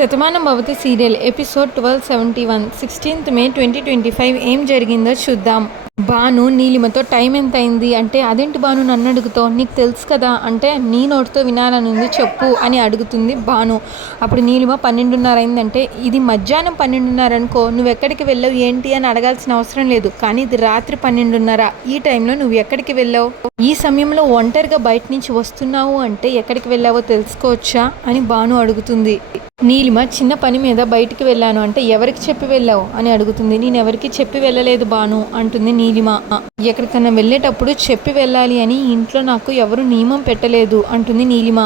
Shatamanam Bhavati serial episode 1271 16th May 2025 ఏం జరిగిందో చూద్దాం. భాను నీలిమతో టైం ఎంత అయింది అంటే, అదేంటి భాను నన్ను అడుగుతావు, నీకు తెలుసు కదా అంటే, నీ నోటితో వినాలనుంది చెప్పు అని అడుగుతుంది భాను. అప్పుడు నీలిమ 12:30 అయిందంటే, ఇది మధ్యాహ్నం 12:30 అనుకో, నువ్వు ఎక్కడికి వెళ్ళావు ఏంటి అని అడగాల్సిన అవసరం లేదు, కానీ ఇది రాత్రి 12:30, ఈ టైంలో నువ్వు ఎక్కడికి వెళ్ళావు, ఈ సమయంలో ఒంటరిగా బయట నుంచి వస్తున్నావు అంటే ఎక్కడికి వెళ్ళావో తెలుసుకోవచ్చా అని భాను అడుగుతుంది. నీలిమ చిన్న పని మీద బయటికి వెళ్ళాను అంటే, ఎవరికి చెప్పి వెళ్ళావు అని అడుగుతుంది. నేను ఎవరికి చెప్పి వెళ్ళలేదు భాను అంటుంది నీలిమ. ఎక్కడికన్నా వెళ్ళేటప్పుడు చెప్పి వెళ్ళాలి అని ఇంట్లో నాకు ఎవరు నియమం పెట్టలేదు అంటుంది నీలిమ.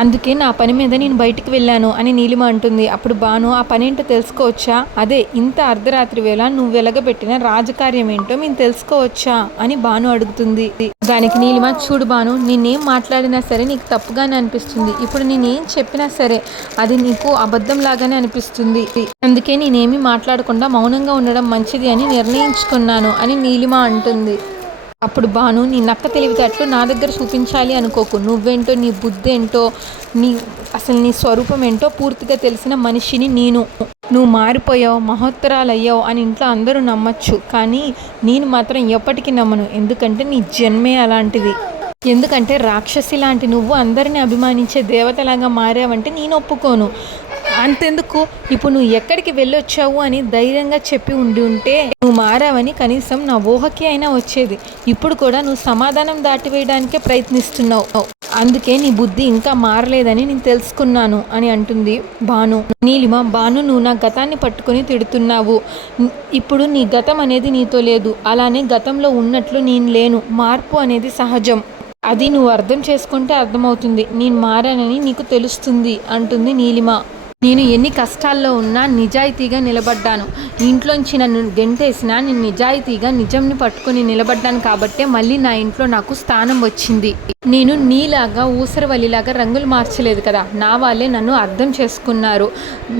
అందుకే నా పని మీద నేను బయటికి వెళ్ళాను అని నీలిమ అంటుంది. అప్పుడు భాను, ఆ పని ఏంటో తెలుసుకోవచ్చా, అదే ఇంత అర్ధరాత్రి వేళ నువ్వు వెలగబెట్టిన రాజకార్యం ఏంటో మేము తెలుసుకోవచ్చా అని భాను అడుగుతుంది. దానికి నీలిమ, చూడు భాను, నేనేం మాట్లాడినా సరే నీకు తప్పుగానే అనిపిస్తుంది, ఇప్పుడు నేనేం చెప్పినా సరే అది నీకు అబద్ధం లాగానే అనిపిస్తుంది, అందుకే నేనేమి మాట్లాడకుండా మౌనంగా ఉండడం మంచిది అని నిర్ణయించుకున్నాను అని నీలిమ అంటుంది. అప్పుడు భాను, నీ నక్క తెలివితేటలు నా దగ్గర చూపించాలి అనుకోకు, నువ్వేంటో, నీ బుద్ధి ఏంటో, అసలు నీ స్వరూపం ఏంటో పూర్తిగా తెలిసిన మనిషిని నేను. నువ్వు మారిపోయావు, మహోత్తరాలయ్యావు అని ఇంట్లో అందరూ నమ్మచ్చు, కానీ నేను మాత్రం ఎప్పటికీ నమ్మను, ఎందుకంటే నీ జన్మే అలాంటిది. ఎందుకంటే రాక్షసి లాంటి నువ్వు అందరినీ అభిమానించే దేవతలాగా మారావంటే నేను ఒప్పుకోను. అంతెందుకు, ఇప్పుడు నువ్వు ఎక్కడికి వెళ్ళొచ్చావు అని ధైర్యంగా చెప్పి ఉంటే నువ్వు మారావని కనీసం నా ఊహకి అయినా వచ్చేది. ఇప్పుడు కూడా నువ్వు సమాధానం దాటివేయడానికే ప్రయత్నిస్తున్నావు, అందుకే నీ బుద్ధి ఇంకా మారలేదని నేను తెలుసుకున్నాను అని అంటుంది భాను. నీలిమ, భాను, నువ్వు నా గతాన్ని పట్టుకొని తిడుతున్నావు, ఇప్పుడు నీ గతం అనేది నీతో లేదు, అలానే గతంలో ఉన్నట్లు నేను లేను, మార్పు అనేది సహజం, అది నువ్వు అర్థం చేసుకుంటే అర్థమవుతుంది, నేను మారానని నీకు తెలుస్తుంది అంటుంది నీలిమ. నేను ఎన్ని కష్టాల్లో ఉన్నా నిజాయితీగా నిలబడ్డాను, ఇంట్లోంచి నన్ను గెంటేసినా నేను నిజాయితీగా నిజంని పట్టుకొని నిలబడ్డాను కాబట్టే మళ్ళీ నా ఇంట్లో నాకు స్థానం వచ్చింది. నేను నీలాగా ఊసరవల్లిలాగా రంగులు మార్చలేదు కదా, నా వాళ్ళే నన్ను అర్థం చేసుకున్నారు,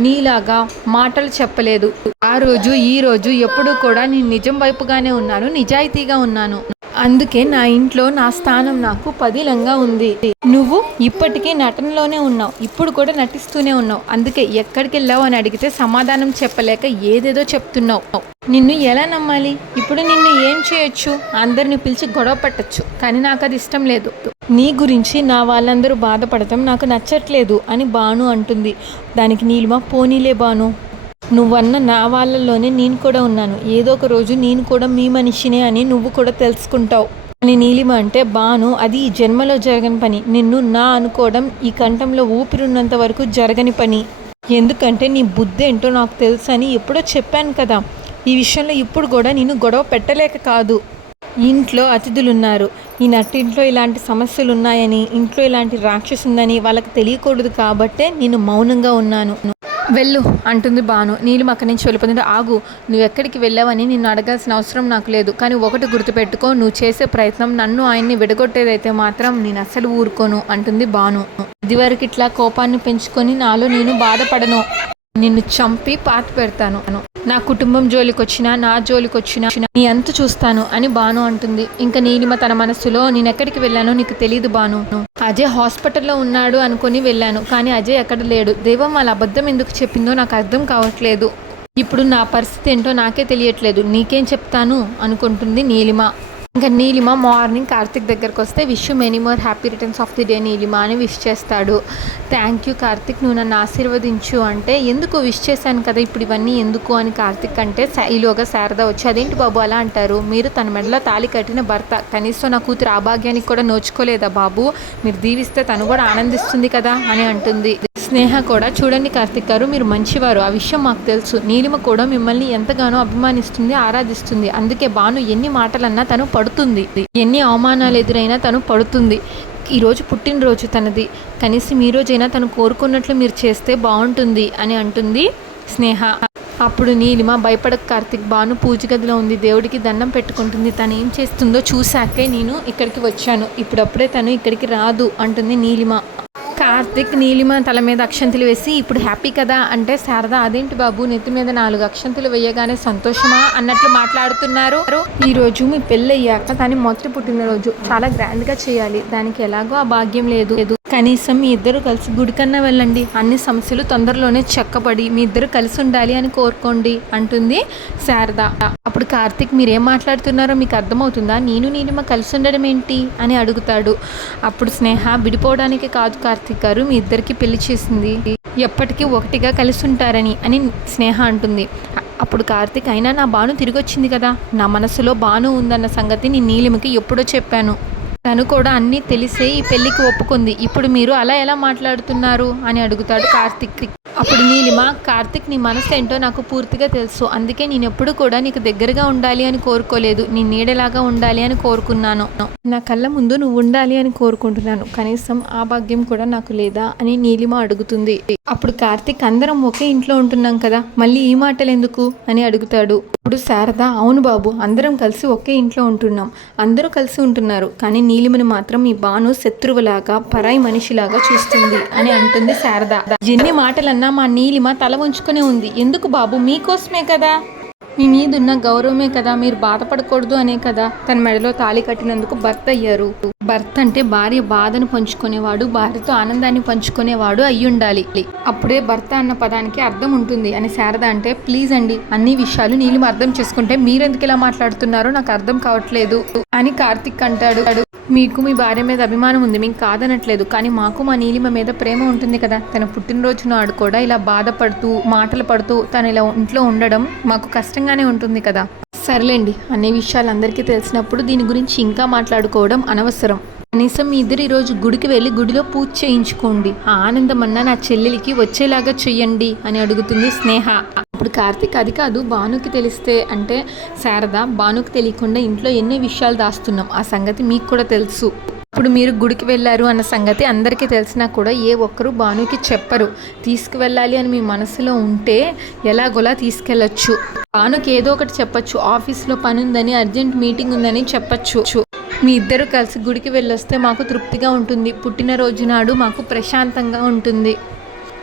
నీలాగా మాటలు చెప్పలేదు. ఆ రోజు ఈ రోజు ఎప్పుడూ కూడా నేను నిజం వైపుగానే ఉన్నాను, నిజాయితీగా ఉన్నాను, అందుకే నా ఇంట్లో నా స్థానం నాకు పదిలంగా ఉంది. నువ్వు ఇప్పటికీ నటనలోనే ఉన్నావు, ఇప్పుడు కూడా నటిస్తూనే ఉన్నావు, అందుకే ఎక్కడికి వెళ్ళావు అని అడిగితే సమాధానం చెప్పలేక ఏదేదో చెప్తున్నావు. నిన్ను ఎలా నమ్మాలి, ఇప్పుడు నిన్ను ఏం చేయొచ్చు, అందరిని పిలిచి గొడవ పట్టచ్చు, కానీ నాకు అది ఇష్టం లేదు, నీ గురించి నా వాళ్ళందరూ బాధపడటం నాకు నచ్చట్లేదు అని భాను అంటుంది. దానికి నీలిమ, పోనీలే భాను, నువ్వన్న నా వాళ్ళలోనే నేను కూడా ఉన్నాను, ఏదో ఒక రోజు నేను కూడా మీ మనిషినే అని నువ్వు కూడా తెలుసుకుంటావు అని నీలిమ అంటే, భాను, అది ఈ జన్మలో జరగని పని, నిన్ను నా అనుకోవడం ఈ కంఠంలో ఊపిరున్నంత వరకు జరగని పని, ఎందుకంటే నీ బుద్ధి ఏంటో నాకు తెలుసు అని ఎప్పుడో చెప్పాను కదా, ఈ విషయంలో ఇప్పుడు కూడా నేను గొడవ పెట్టలేక కాదు, ఇంట్లో అతిథులున్నారు, ఈ నట్టింట్లో ఇలాంటి సమస్యలు ఉన్నాయని, ఇంట్లో ఇలాంటి రాక్షసు ఉందని వాళ్ళకి తెలియకూడదు కాబట్టే నేను మౌనంగా ఉన్నాను, వెళ్ళు అంటుంది భాను. నీలిమ అక్కడి నుంచి వెళ్ళిపోతుంటే, ఆగు, నువ్వు ఎక్కడికి వెళ్ళావని నిన్ను అడగాల్సిన అవసరం నాకు లేదు, కానీ ఒకటి గుర్తుపెట్టుకో, నువ్వు చేసే ప్రయత్నం నన్ను ఆయన్ని విడగొట్టేదైతే మాత్రం నేను అస్సలు ఊరుకోను అంటుంది భాను. ఇదివరకు ఇట్లా కోపాన్ని పెంచుకొని నాలో నేను బాధపడను, నిన్ను చంపి పాతి పెడతాను, నా కుటుంబం జోలికి వచ్చినా నా జోలికి వచ్చినా నీ అంతు చూస్తాను అని భాను అంటుంది. ఇంకా నీలిమ తన మనస్సులో, నేను ఎక్కడికి వెళ్ళానో నీకు తెలియదు భాను, అజయ్ హాస్పిటల్లో ఉన్నాడు అనుకొని వెళ్ళాను, కానీ అజయ్ ఎక్కడ లేడు, దైవం వాళ్ళ అబద్ధం ఎందుకు చెప్పిందో నాకు అర్థం కావట్లేదు, ఇప్పుడు నా పరిస్థితి ఏంటో నాకే తెలియట్లేదు, నీకేం చెప్తాను అనుకుంటుంది నీలిమ. ఇంకా నీలిమ మార్నింగ్ కార్తిక్ దగ్గరకు వస్తే, wish you many more happy returns of the day Neelima అని విష్ చేస్తాడు. థ్యాంక్ యూ కార్తిక్, నువ్వు నన్ను ఆశీర్వదించు అంటే, ఎందుకు విష్ చేశాను కదా ఇప్పుడు ఇవన్నీ ఎందుకు అని కార్తిక్ అంటే, ఈలోగా శారద వచ్చి, అదేంటి బాబు అలా అంటారు, మీరు తన మెడలో తాళి కట్టిన భర్త, కనీసం నా కూతురు ఆ భాగ్యానికి కూడా నోచుకోలేదా బాబు, మీరు దీవిస్తే తను కూడా ఆనందిస్తుంది కదా అని అంటుంది. స్నేహ కూడా, చూడండి కార్తిక్ గారు, మీరు మంచివారు, ఆ విషయం మాకు తెలుసు, నీలిమ కూడా మిమ్మల్ని ఎంతగానో అభిమానిస్తుంది, ఆరాధిస్తుంది, అందుకే భాను ఎన్ని మాటలన్నా తను పడుతుంది, ఎన్ని అవమానాలు ఎదురైనా తను పడుతుంది, ఈరోజు పుట్టినరోజు తనది, కనీసం ఈ రోజైనా తను కోరుకున్నట్లు మీరు చేస్తే బాగుంటుంది అని అంటుంది స్నేహ. అప్పుడు నీలిమ, భయపడక కార్తిక్, భాను పూజ గదిలో ఉంది, దేవుడికి దండం పెట్టుకుంటుంది, తను ఏం చేస్తుందో చూశాకే నేను ఇక్కడికి వచ్చాను, ఇప్పుడప్పుడే తను ఇక్కడికి రాదు అంటుంది నీలిమ. కార్తిక్ నీలిమ తల మీద అక్షంతలు వేసి, ఇప్పుడు హ్యాపీ కదా అంటే, శారద, అదేంటి బాబు నెత్తి మీద 4 అక్షంతలు వేయగానే సంతోషమా అన్నట్లు మాట్లాడుతున్నారు, ఈరోజు మీ పెళ్ళయ్యాక దాని మొదటి పుట్టినరోజు చాలా గ్రాండ్గా చేయాలి, దానికి ఎలాగో ఆ భాగ్యం లేదు, కనీసం మీ ఇద్దరు కలిసి గుడికన్నా వెళ్ళండి, అన్ని సమస్యలు తొందరలోనే చక్కబడి మీ ఇద్దరు కలిసి ఉండాలి అని కోరుకోండి అంటుంది శారద. అప్పుడు కార్తిక్ మీరేం మాట్లాడుతున్నారో మీకు అర్థమవుతుందా, నేను నీలిమ కలిసి ఉండడం ఏంటి అని అడుగుతాడు. అప్పుడు స్నేహ విడిపోవడానికి కాదు కార్తిక్ గారు, మీ ఇద్దరికి పెళ్లి చేసింది ఎప్పటికీ ఒకటిగా కలిసి ఉంటారని అని స్నేహ అంటుంది. అప్పుడు కార్తిక్ అయినా నా భాను తిరిగి వచ్చింది కదా, నా మనసులో భాను ఉందన్న సంగతి నేను నీలిమకి ఎప్పుడో చెప్పాను, తను కూడా అన్నీ తెలిసే ఈ పెళ్ళికి ఒప్పుకుంది, ఇప్పుడు మీరు అలా ఎలా మాట్లాడుతున్నారు అని అడుగుతాడు కార్తిక్. అప్పుడు నీలిమ కార్తిక్ నీ మనసు ఏంటో నాకు పూర్తిగా తెలుసు, అందుకే నేను ఎప్పుడు కూడా నీకు దగ్గరగా ఉండాలి అని కోరుకోలేదు, నీ నీడలాగా ఉండాలి అని కోరుకున్నాను, నా కళ్ళ ముందు నువ్వు ఉండాలి అని కోరుకుంటున్నాను, కనీసం ఆ భాగ్యం కూడా నాకు లేదా అని నీలిమ అడుగుతుంది. అప్పుడు కార్తిక్ అందరం ఒకే ఇంట్లో ఉంటున్నాం కదా, మళ్ళీ ఈ మాటలు ఎందుకు అని అడుగుతాడు. ఇప్పుడు శారద అవును బాబు, అందరం కలిసి ఒకే ఇంట్లో ఉంటున్నాం, అందరూ కలిసి ఉంటున్నారు, కానీ నీలిమని మాత్రం ఈ భాను శత్రువులాగా పరాయి మనిషిలాగా చూస్తుంది అని అంటుంది శారద. ఎన్ని మాటలన్నా మా నీలిమ తల ఉంచుకునే ఉంది, ఎందుకు బాబు మీకోసమే కదా, మీ మీదున్న గౌరవమే కదా, మీరు బాధపడకూడదు అనే కదా తన మెడలో తాళి కట్టినందుకు భర్త అయ్యారు. భర్త అంటే భార్య బాధను పంచుకునేవాడు, భార్యతో ఆనందాన్ని పంచుకునేవాడు అయ్యుండాలి, అప్పుడే భర్త అన్న పదానికి అర్థం ఉంటుంది అని శారద అంటే ప్లీజ్ అండి, అన్ని విషయాలు నీలిమ అర్థం చేసుకుంటే మీరెందుకు ఇలా మాట్లాడుతున్నారో నాకు అర్థం కావట్లేదు అని కార్తిక్ అంటాడు. మీకు మీ భార్య మీద అభిమానం ఉంది, మీకు కాదనట్లేదు, కానీ మాకు మా నీలిమ మీద ప్రేమ ఉంటుంది కదా, తన పుట్టినరోజు నాడు కూడా ఇలా బాధపడుతూ మాటలు పడుతూ తను ఇలా ఇంట్లో ఉండడం మాకు కష్టంగానే ఉంటుంది కదా. సర్లేండి, అన్ని విషయాలు అందరికీ తెలిసినప్పుడు దీని గురించి ఇంకా మాట్లాడుకోవడం అనవసరం, కనీసం మీ ఇద్దరు ఈరోజు గుడికి వెళ్ళి గుడిలో పూజ చేయించుకోండి, ఆ ఆనందం అన్నా నా చెల్లెలికి వచ్చేలాగా చెయ్యండి అని అడుగుతుంది స్నేహ. అప్పుడు కార్తిక్ అది కాదు, భానుకి తెలిస్తే అంటే శారద భానుకి తెలియకుండా ఇంట్లో ఎన్ని విషయాలు దాస్తున్నాం, ఆ సంగతి మీకు కూడా తెలుసు, ఇప్పుడు మీరు గుడికి వెళ్ళారు అన్న సంగతి అందరికీ తెలిసినా కూడా ఏ ఒక్కరు భానుకి చెప్పరు, తీసుకువెళ్ళాలి అని మీ మనసులో ఉంటే ఎలాగోలా తీసుకెళ్ళచ్చు, భానుకి ఏదో ఒకటి చెప్పచ్చు, ఆఫీస్లో పని ఉందని అర్జెంట్ మీటింగ్ ఉందని చెప్పచ్చు, మీ ఇద్దరు కలిసి గుడికి వెళ్ళొస్తే మాకు తృప్తిగా ఉంటుంది, పుట్టినరోజు నాడు మాకు ప్రశాంతంగా ఉంటుంది.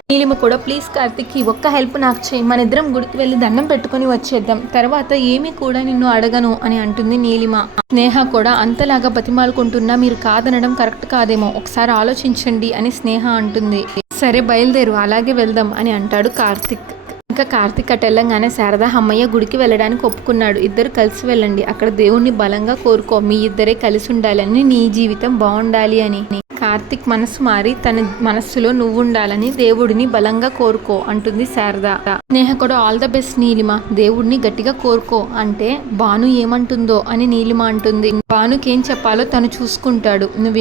నీలిమ కూడా ప్లీజ్ కార్తిక్ ఈ ఒక్క హెల్ప్ నాకు చేయి, మన ఇద్దరం గుడికి వెళ్ళి దండం పెట్టుకుని వచ్చేద్దాం, తర్వాత ఏమీ కూడా నిన్ను అడగను అని అంటుంది నీలిమ. స్నేహ కూడా అంతలాగా బతిమాలుకుంటున్నా మీరు కాదనడం కరెక్ట్ కాదేమో, ఒకసారి ఆలోచించండి అని స్నేహ అంటుంది. సరే బయలుదేరు, అలాగే వెళ్దాం అని అంటాడు కార్తిక్. ఇంకా కార్తిక్ అటు వెళ్ళంగానే శారద అమ్మయ్య గుడికి వెళ్ళడానికి ఒప్పుకున్నాడు, ఇద్దరు కలిసి వెళ్ళండి, అక్కడ దేవుణ్ణి బలంగా కోరుకో, మీ ఇద్దరే కలిసి ఉండాలని, నీ జీవితం బాగుండాలి అని. కార్తిక్ మనసు మారి తన మనస్సులో నువ్వు ఉండాలని దేవుడిని బలంగా కోరుకో అంటుంది శారద. స్నేహ కూడా ఆల్ ద బెస్ట్ నీలిమ, దేవుడిని గట్టిగా కోరుకో అంటే భాను ఏమంటుందో అని నీలిమ అంటుంది. భానుకి ఏం చెప్పాలో తను చూసుకుంటాడు, నువ్వు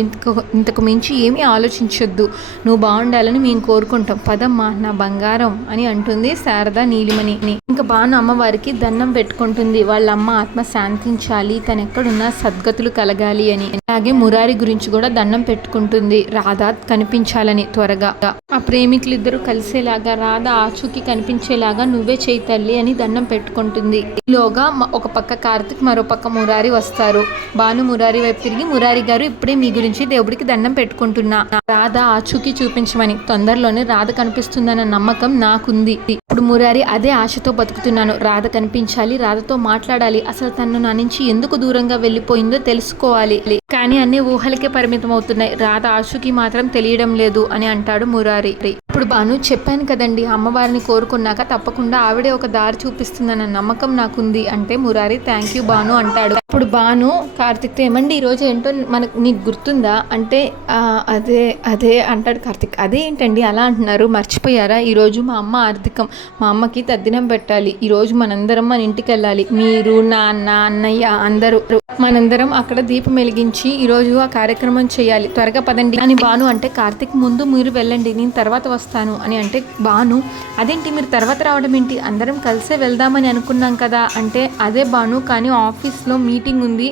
ఇంతకు మించి ఏమీ ఆలోచించొద్దు, నువ్వు బాగుండాలని మేము కోరుకుంటాం, పదమ్మా నా బంగారం అని అంటుంది శారద నీలిమని. ఇంకా భాను అమ్మవారికి దండం పెట్టుకుంటుంది, వాళ్ళ అమ్మ ఆత్మ శాంతించాలి, తను ఎక్కడున్నా సద్గతులు కలగాలి అని. అలాగే మురారి గురించి కూడా దండం పెట్టుకుంటుంది, రాధ కనిపించాలని త్వరగా, ఆ ప్రేమికులు ఇద్దరు కలిసేలాగా, రాధ ఆచూకి కనిపించేలాగా నువ్వే చేయి తల్లి అని దండం పెట్టుకుంటుంది. ఈలోగా ఒక పక్క కార్తిక్ మరో పక్క మురారి వస్తారు. భాను మురారి వైపు తిరిగి, మురారి గారు ఇప్పుడే మీ గురించి దేవుడికి దండం పెట్టుకుంటున్నా, రాధ ఆచూకి చూపించమని, తొందరలోనే రాధ కనిపిస్తుందన్న నమ్మకం నాకుంది, ఇప్పుడు మురారి అదే ఆశతో బతుకుతున్నాను, రాధ కనిపించాలి, రాధతో మాట్లాడాలి, అసలు తను నా నుంచి ఎందుకు దూరంగా వెళ్ళిపోయిందో తెలుసుకోవాలి, కానీ అన్ని ఊహలకే పరిమితం అవుతున్నాయి, రాధ ఆశుకి మాత్రం తెలియడం లేదు అని అంటాడు మురారి. ఇప్పుడు భాను చెప్పాను కదండి, అమ్మవారిని కోరుకున్నాక తప్పకుండా ఆవిడే ఒక దారి చూపిస్తుందన్న నమ్మకం నాకుంది అంటే మురారి థ్యాంక్ యూ భాను అంటాడు. ఇప్పుడు భాను కార్తిక్తో ఏమండి ఈరోజు ఏంటో మనకు నీకు గుర్తుందా అంటే అదే అదే అంటాడు కార్తిక్. అదే ఏంటండి అలా అంటున్నారు, మర్చిపోయారా, ఈరోజు మా అమ్మ ఆర్థికం, మా అమ్మకి తద్దినం పెట్టాలి, ఈరోజు మనందరం మన ఇంటికి వెళ్ళాలి, మీరు నాన్న అన్నయ్య అందరూ మనందరం అక్కడ దీపం వెలిగించి ఈరోజు ఆ కార్యక్రమం చేయాలి, త్వరగా పదండి అని భాను అంటే కార్తిక్ ముందు మీరు వెళ్ళండి నేను తర్వాత వస్తాను అని అంటే భాను అదేంటి మీరు తర్వాత రావడం ఏంటి, అందరం కలిసే వెళ్దామని అనుకున్నాం కదా అంటే అదే భాను కానీ ఆఫీస్లో మీటింగ్ ఉంది,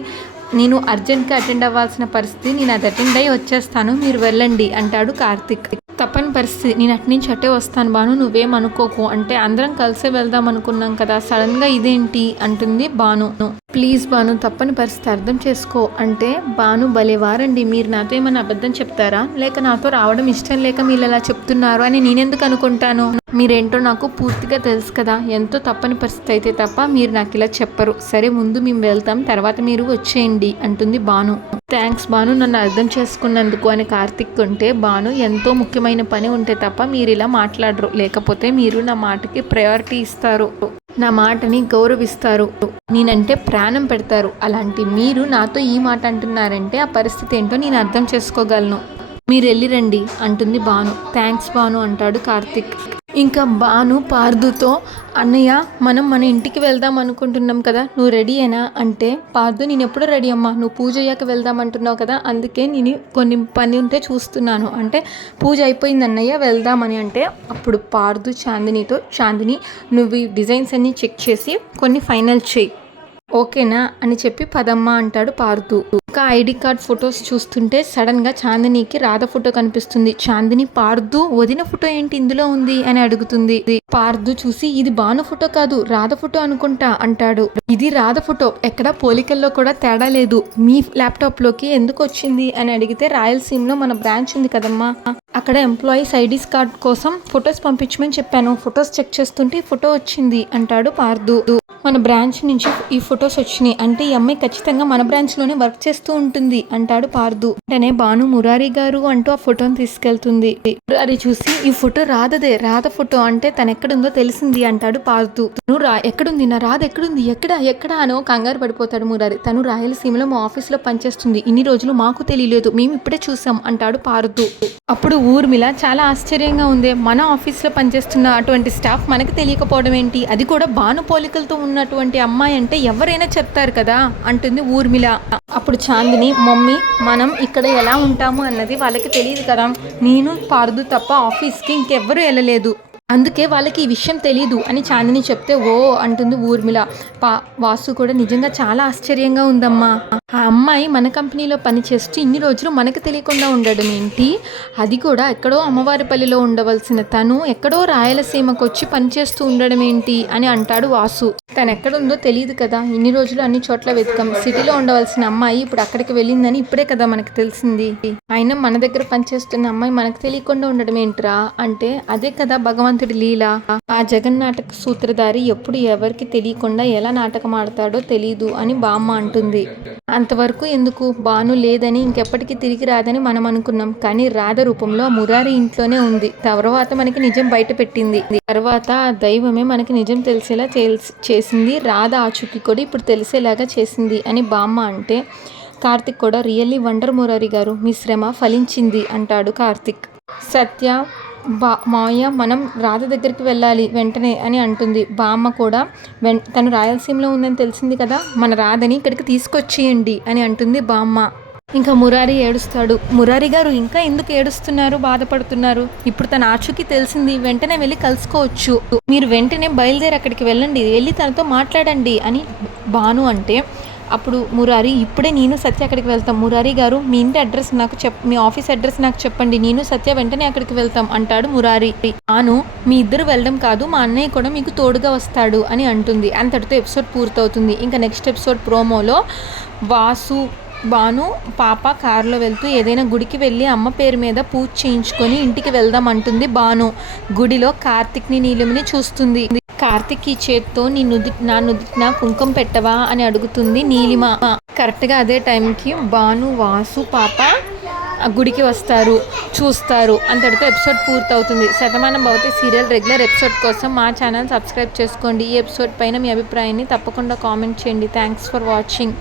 నేను అర్జెంట్గా అటెండ్ అవ్వాల్సిన పరిస్థితి, నేను అది అటెండ్ అయ్యి వచ్చేస్తాను మీరు వెళ్ళండి అంటాడు కార్తిక్. తప్పని పరిస్థితి, నేను అటు నుంచి అట్టే వస్తాను భాను నువ్వేం అనుకోకు అంటే అందరం కలిసే వెళ్దాం అనుకున్నాం కదా సడన్గా ఇదేంటి అంటుంది భాను. ప్లీజ్ బాను, తప్పని పరిస్థితి అర్థం చేసుకో అంటే, బాను భలేవారండి, మీరు నాతో ఏమైనా అబద్ధం చెప్తారా, లేక నాతో రావడం ఇష్టం లేక మీరు అలా చెప్తున్నారు అని నేనెందుకు అనుకుంటాను. మీరేంటో నాకు పూర్తిగా తెలుసు కదా. ఎంతో తప్పని పరిస్థితి అయితే తప్ప మీరు నాకు ఇలా చెప్పరు. సరే ముందు మేము వెళ్తాం, తర్వాత మీరు వచ్చేయండి అంటుంది బాను. థ్యాంక్స్ బాను, నన్ను అర్థం చేసుకున్నందుకు అని కార్తిక్ ఉంటే, బాను ఎంతో ముఖ్యమైన పని ఉంటే తప్ప మీరు ఇలా మాట్లాడరు, లేకపోతే మీరు నా మాటకి ప్రయారిటీ ఇస్తారు, నా మాటని గౌరవిస్తారు, నేనంటే ప్రాణం పెడతారు. అలాంటి మీరు నాతో ఈ మాట అంటున్నారంటే ఆ పరిస్థితి ఏంటో నేను అర్థం చేసుకోగలను. మీరు వెళ్ళిరండి అంటుంది బాను. థ్యాంక్స్ బాను అంటాడు కార్తిక్. ఇంకా బాను పార్దుతో, అన్నయ్య మనం మన ఇంటికి వెళ్దాం అనుకుంటున్నాం కదా, నువ్వు రెడీ అయినా అంటే, పార్దు నేను ఎప్పుడు రెడీ అమ్మా, నువ్వు పూజ అయ్యాక వెళ్దాం అంటున్నావు కదా, అందుకే నేను కొన్ని పని ఉంటే చూస్తున్నాను అంటే, పూజ అయిపోయింది అన్నయ్య వెళ్దామని అంటే, అప్పుడు పార్దు చాందినితో, చాందిని నువ్వు ఈ డిజైన్స్ అన్నీ చెక్ చేసి కొన్ని ఫైనల్ చేయి ఓకేనా అని చెప్పి పదమ్మ అంటాడు పార్దు. ఇంకా ఐడి కార్డ్ ఫొటోస్ చూస్తుంటే సడన్గా చాందినికి రాధ ఫోటో కనిపిస్తుంది. చాందిని, పార్దు వదిన ఫోటో ఏంటి ఇందులో ఉంది అని అడుగుతుంది. పార్దు చూసి ఇది బాను ఫోటో కాదు రాధ ఫోటో అనుకుంటా అంటాడు. ఇది రాధ ఫోటో, ఎక్కడ పోలికల్లో కూడా తేడా లేదు, మీ ల్యాప్టాప్ లోకి ఎందుకు వచ్చింది అని అడిగితే, రాయలసీమలో మన బ్రాంచ్ ఉంది కదమ్మా, అక్కడ ఎంప్లాయీస్ ఐడీస్ కార్డ్ కోసం ఫొటోస్ పంపించమని చెప్పాను, ఫొటోస్ చెక్ చేస్తుంటే ఫోటో వచ్చింది అంటాడు పార్దు. మన బ్రాంచ్ నుంచి ఈ ఫొటోస్ వచ్చినాయి అంటే ఈ అమ్మాయి ఖచ్చితంగా మన బ్రాంచ్లోనే వర్క్ చేస్తూ ఉంటుంది అంటాడు పార్దు. వెంటనే బాను మురారి గారు అంటూ ఆ ఫోటోని తీసుకెళ్తుంది. మురారి చూసి ఈ ఫోటో రాధదే, రాధ ఫోటో అంటే తను ఎక్కడుందో తెలిసింది అంటాడు పార్దు. నువ్వు ఎక్కడుంది నా రాధ ఎక్కడుంది, ఎక్కడ అనో కంగారు పడిపోతాడు మురారి. తను రాయలసీమలో మా ఆఫీస్లో పనిచేస్తుంది, ఇన్ని రోజులు మాకు తెలియలేదు, మేము ఇప్పుడే చూసాం అంటాడు పార్దు. అప్పుడు ఊర్మిళ చాలా ఆశ్చర్యంగా ఉంది, మన ఆఫీస్లో పనిచేస్తున్న అటువంటి స్టాఫ్ మనకు తెలియకపోవడం ఏంటి, అది కూడా బాను పోలికలతో ఉన్నటువంటి అమ్మాయి అంటే ఎవరైనా చెప్తారు కదా అంటుంది ఊర్మిళ. అప్పుడు చాందిని, మమ్మీ మనం ఇక్కడ ఎలా ఉంటాము అన్నది వాళ్ళకి తెలియదు కదా, నేను పార్దు తప్ప ఆఫీస్కి ఇంకెవ్వరూ వెళ్ళలేదు, అందుకే వాళ్ళకి ఈ విషయం తెలీదు అని చాందిని చెప్తే, ఓ అంటుంది ఊర్మిళ. వాసు కూడా నిజంగా చాలా ఆశ్చర్యంగా ఉందమ్మా, ఆ అమ్మాయి మన కంపెనీలో పనిచేస్తూ ఇన్ని రోజులు మనకు తెలియకుండా ఉండడం ఏంటి, అది కూడా ఎక్కడో అమ్మవారిపల్లిలో ఉండవలసిన తను ఎక్కడో రాయలసీమకు వచ్చి పనిచేస్తూ ఉండడం ఏంటి అని అంటాడు వాసు. తను ఎక్కడుందో తెలియదు కదా, ఇన్ని రోజులు అన్ని చోట్ల వెతకం, సిటీలో ఉండవలసిన అమ్మాయి ఇప్పుడు అక్కడికి వెళ్ళిందని ఇప్పుడే కదా మనకు తెలిసింది, అయినా మన దగ్గర పనిచేస్తున్న అమ్మాయి మనకు తెలియకుండా ఉండడం ఏంట్రా అంటే, అదే కదా భగవంతుడి లీల, ఆ జగన్నాటక సూత్రధారి ఎప్పుడు ఎవరికి తెలియకుండా ఎలా నాటకం ఆడతాడో తెలీదు అని బామ్మ అంటుంది. అంతవరకు ఎందుకు, బాను లేదని ఇంకెప్పటికీ తిరిగి రాదని మనం అనుకున్నాం, కానీ రాధ రూపంలో మురారి ఇంట్లోనే ఉంది, తర్వాత మనకి నిజం బయట పెట్టింది, తర్వాత ఆ దైవమే మనకి నిజం తెలిసేలా చేసింది, రాధ ఆచూకీ కూడా ఇప్పుడు తెలిసేలాగా చేసింది అని బామ్మ అంటే, కార్తిక్ కూడా రియల్లీ వండర్ మురారి గారు, మీ శ్రమ ఫలించింది అంటాడు కార్తిక్. సత్య, మావయ్య మనం రాధ దగ్గరికి వెళ్ళాలి వెంటనే అని అంటుంది. బామ్మ కూడా తను రాయలసీమలో ఉందని తెలిసింది కదా, మన రాధని ఇక్కడికి తీసుకొచ్చేయండి అని అంటుంది బామ్మ. ఇంకా మురారి ఏడుస్తాడు. మురారి గారు ఇంకా ఎందుకు ఏడుస్తున్నారు, బాధపడుతున్నారు, ఇప్పుడు తన ఆచూకీ తెలిసింది, వెంటనే వెళ్ళి కలుసుకోవచ్చు, మీరు వెంటనే బయలుదేరి అక్కడికి వెళ్ళండి, వెళ్ళి తనతో మాట్లాడండి అని బాను అంటే, అప్పుడు మురారి, ఇప్పుడే నేను సత్య అక్కడికి వెళ్తాం, మురారి గారు మీ ఇంటి అడ్రస్ నాకు మీ ఆఫీస్ అడ్రస్ నాకు చెప్పండి, నేను సత్య వెంటనే అక్కడికి వెళ్తాం అంటాడు మురారి. ఆను మీ ఇద్దరు వెళ్ళడం కాదు, మా అన్నయ్య కూడా మీకు తోడుగా వస్తాడు అని అంటుంది. అంతటితో ఎపిసోడ్ పూర్తవుతుంది. ఇంకా నెక్స్ట్ ఎపిసోడ్ ప్రోమోలో వాసు, బాను పాప కారులో వెళ్తూ ఏదైనా గుడికి వెళ్ళి అమ్మ పేరు మీద పూజ చేయించుకొని ఇంటికి వెళ్దాం అంటుంది బాను. గుడిలో కార్తిక్ని నీలిమని చూస్తుంది. కార్తిక్ ఈ చేత్తో నా నుదుటిన కుంకుమ పెట్టవా అని అడుగుతుంది నీలిమ. కరెక్ట్గా అదే టైంకి బాను, వాసు, పాప గుడికి వస్తారు, చూస్తారు. అంతటితో ఎపిసోడ్ పూర్తవుతుంది. Shatamanam Bhavati serial regular episode కోసం మా ఛానల్ సబ్స్క్రైబ్ చేసుకోండి. ఈ ఎపిసోడ్ పైన మీ అభిప్రాయాన్ని తప్పకుండా కామెంట్ చేయండి. Thanks for watching.